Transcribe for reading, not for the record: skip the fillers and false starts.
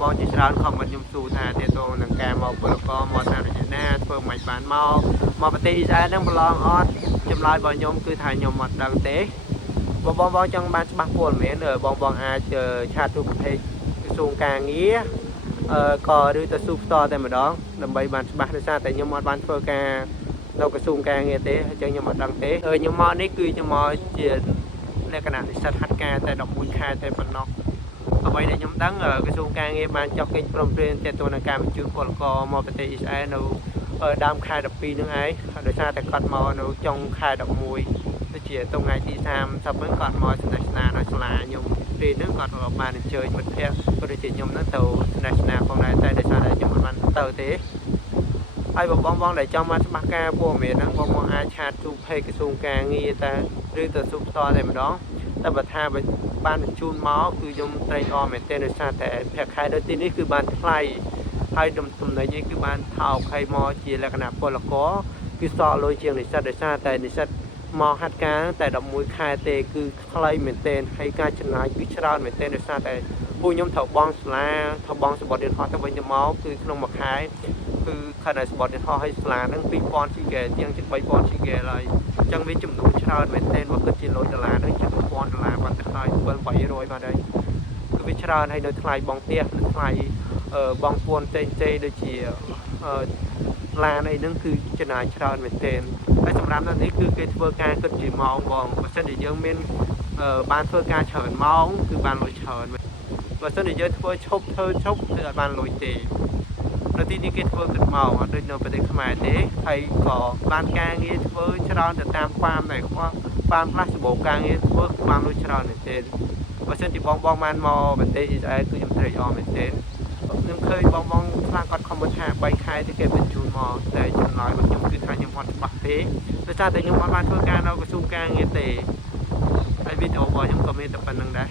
បងជាច្រើនខមមិនខ្ញុំស៊ូថាទាទងនឹងការមកពលករមកតាមរយៈណាធ្វើមិនបានមកប្រទេសអ៊ីស្រាអែលហ្នឹងប្រឡងអត់ចម្លើយរបស់ខ្ញុំគឺថាខ្ញុំអត់ដឹងទេបងចង់បានច្បាស់ព័ត៌មានបងអាចឆាតទូប្រភេទក្រសួងការងារក៏ឬទៅស៊ូផ្ទាល់តែម្ដងដើម្បីបានច្បាស់ដោយសារតែខ្ញុំអត់បានធ្វើការនៅក្រសួងការងារទេអញ្ចឹងខ្ញុំអត់ដឹងទេខ្ញុំមកនេះគឺខ្ញុំមកជាលក្ខណៈនិស្សិតហាត់ការតែ11ខែតែប៉ុណ្ណោះអ្វីដែលខ្ញុំដឹងក្រសួងការងារបានចុះកិច្ចព្រមព្រៀងទាក់ទងនឹងការបញ្ជូនពលករមកប្រទេសអ៊ីស្រាអែលនៅដើមខែ12ហ្នឹងឯងដោយសារតែគាត់មកនៅចុងខែ11ដូចជាថ្ងៃទី30ហ្នឹងគាត់មកស្នេហ៍ស្នានៅសាលាខ្ញុំពេលហ្នឹងគាត់បានអញ្ជើញមិត្តភ័ក្តិក៏ដូចជាខ្ញុំហ្នឹងទៅស្នេហ៍ស្នាផងដែរតែដោយសារតែខ្ញុំមិនបានទៅទេហើយបងដែលចង់បានច្បាស់ការព័ត៌មានហ្នឹងបងអាចឆាតទូពេកក្រសួងការងារតែឬទៅស៊ូផ្ទាល់តែម្ដងតែបើថាបានបញ្ជូនមកគឺខ្ញុំត្រេកអរមែនទែនដោយសារតែប្រាក់ខែនៅទីនេះគឺបានថ្លៃហើយចំណេញនេះគឺបានថោកហើយមកជាលក្ខណៈពលករគឺសល់លុយជាងនិស្សិតដោយសារតែនិស្សិតមកហាត់ការតែ11ខែទេគឺថ្លៃមែនទែនហើយការចំណាយគឺច្រើនមែនទែនដោយសារតែពួកខ្ញុំត្រូវបង់សាលាត្រូវបង់សម្បត្តិយន្តហោះទៅវិញទៅមកគឺក្នុងមួយខែគឺខិតតែសម្បត្តិយន្តហោះហើយសាលាហ្នឹង2000ជីហ្គែជាងជិត3000ជីហ្គែហើយអញ្ចឹងវាចំនួនច្រើនមែនទែនបើគិតជាលុយដុល្លារហ្នឹងជាង$1000បាត់ទៅហើយ700បាត់ហើយគឺវាច្រើនហើយនៅថ្លៃបង់ផ្ទះនៅថ្លៃបង់ពួនផ្សេងដូចជាឡានអីហ្នឹងគឺចំណាយច្រើនមែនទែនហើយសម្រាប់នៅនេះគឺគេធ្វើការគិតជាម៉ោងបងបើសិនជាយើងមានបានធ្វើការច្រើនម៉ោងគឺបានលុយច្រើនបើសិនជាយើងធ្វើឈប់គឺអត់បានលុយទេនៅទីនេះគេធ្វើគិតម៉ោងអត់ដូចនៅប្រទេសខ្មែរទេហើយក៏បានការងារធ្វើច្រើនទៅតាមហ្វាមដែរហ្វាមខ្លះសម្បូរការងារធ្វើបានលុយច្រើនមែនទែនបើសិនជាបងបានមកប្រទេសអ៊ីស្រាអែលគឺខ្ញុំត្រេកអរមែនទែនខ្ញុំឃើញបងខ្លះគាត់ខមមិនថា3ខែទៅគេបញ្ជូនមកតែចម្លើយរបស់ខ្ញុំគឺថាខ្ញុំអត់ច្បាស់ទេដោយសារតែខ្ញុំអត់បានធ្វើការនៅក្រសួងការងារទេហើយវីដេអូរបស់ខ្ញុំក៏មានតែប៉ុណ្្នឹងដែរ